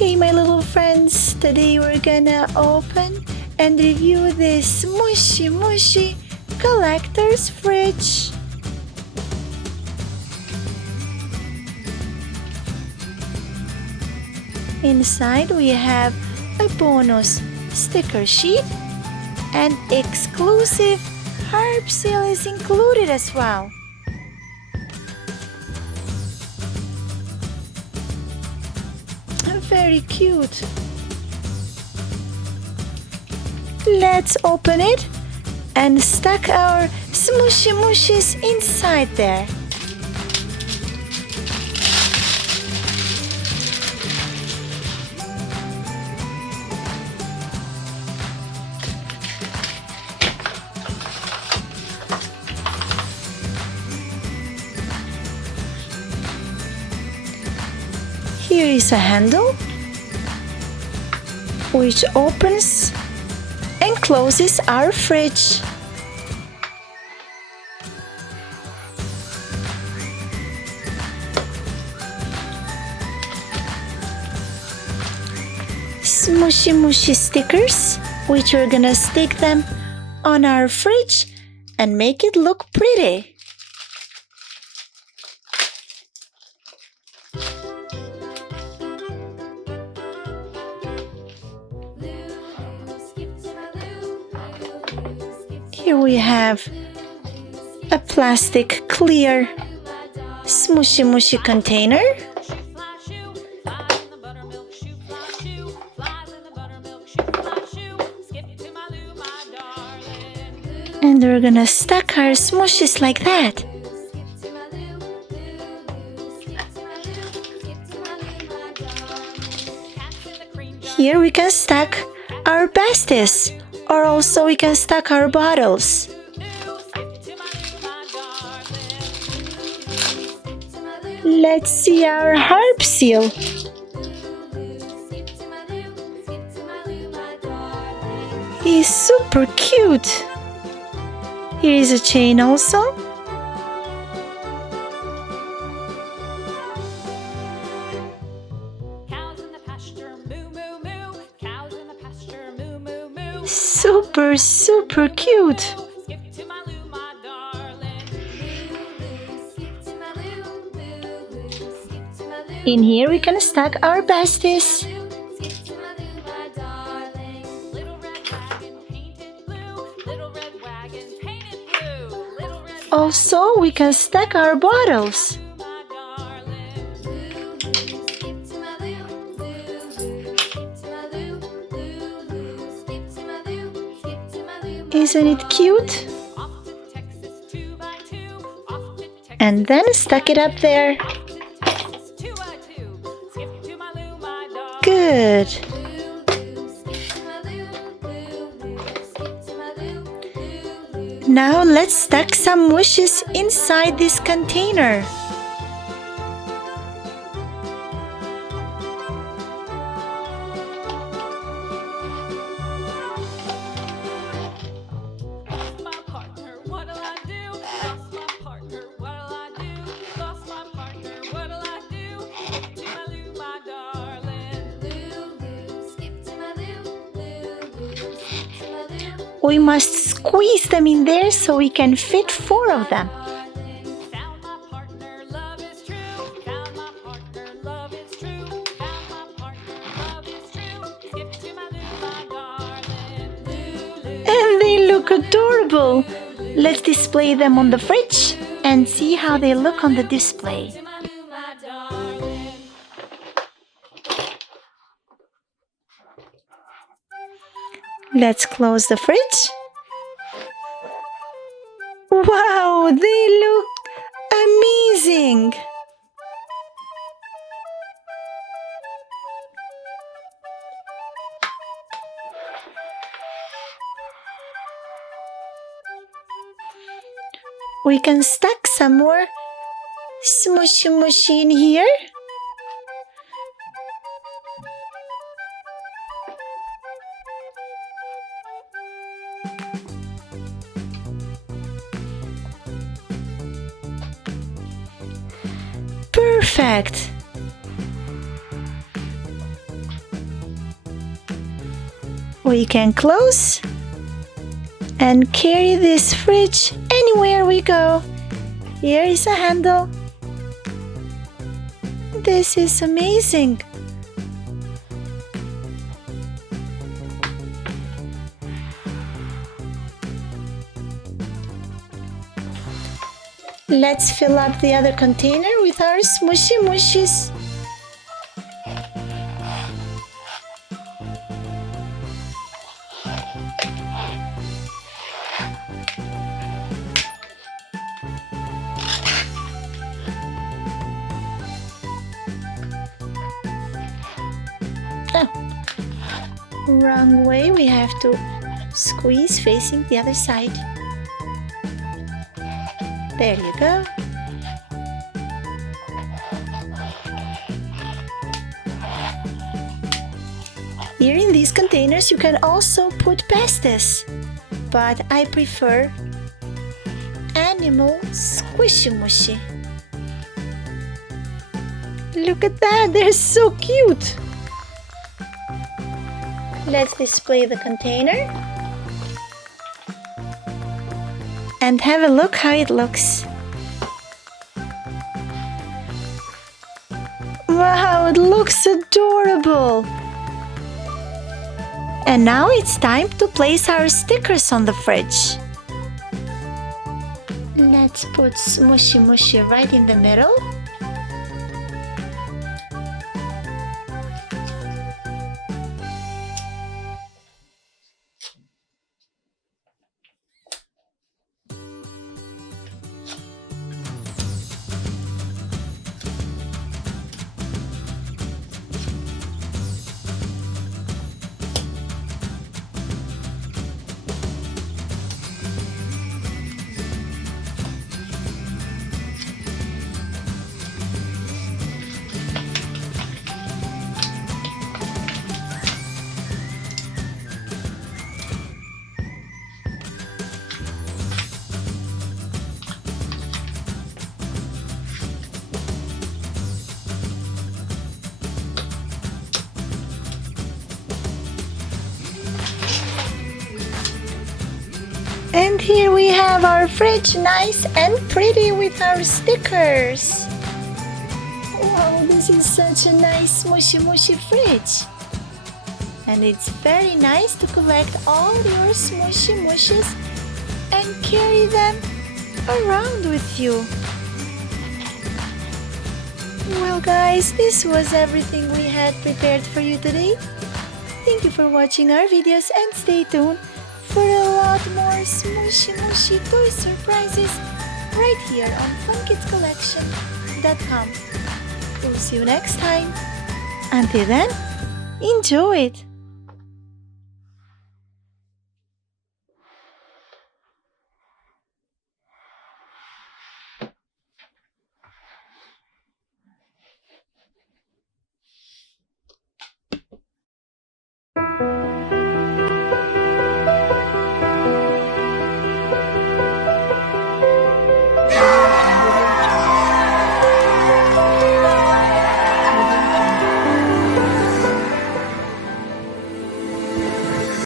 Hey my little friends, today we're gonna open and review this Smooshy Mushy collector's fridge. Inside we have a bonus sticker sheet and exclusive Harper seal is included as well. Very cute. Let's open it and stack our Smooshy Mushies inside there. Here is a handle which opens and closes our fridge. Smooshy Mushy stickers, which we're gonna stick them on our fridge and make it look pretty. Here we have a plastic clear Smooshy Mushy container. And we're gonna stack our smooshies like that. Here we can stack our besties, or also we can stack our bottles. Let's see our Harper seal. He's super cute. Here is a chain also. Super cute. In here we can stack our besties. Also, we can stack our bottles. Isn't it cute? And then stack it up there. Good. Now let's stack some wishes inside this container. We must squeeze them in there so we can fit 4 of them. And they look adorable. Let's display them on the fridge and see how they look on the display. Let's close the fridge. Wow, they look amazing! We can stack some more Smooshy Mushy in here. Perfect! We can close and carry this fridge anywhere we go. Here is a handle. This is amazing. Let's fill up the other container with our Smooshy Mushies. Wrong way, we have to squeeze facing the other side. There you go. Here in these containers you can also put pastas, but I prefer animal Squishy Mushy. Look at that, they're so cute! Let's display the container and have a look how it looks. Wow, it looks adorable! And now it's time to place our stickers on the fridge. Let's put Smooshy Mushy right in the middle. And here we have our fridge, nice and pretty with our stickers. Wow, this is such a nice Smooshy Mushy fridge. And it's very nice to collect all your Smooshy Mushies and carry them around with you. Well guys, this was everything we had prepared for you today. Thank you for watching our videos and stay tuned for a lot more Smooshy Mushy toy surprises right here on funkidscollection.com. We'll see you next time. Until then, enjoy it!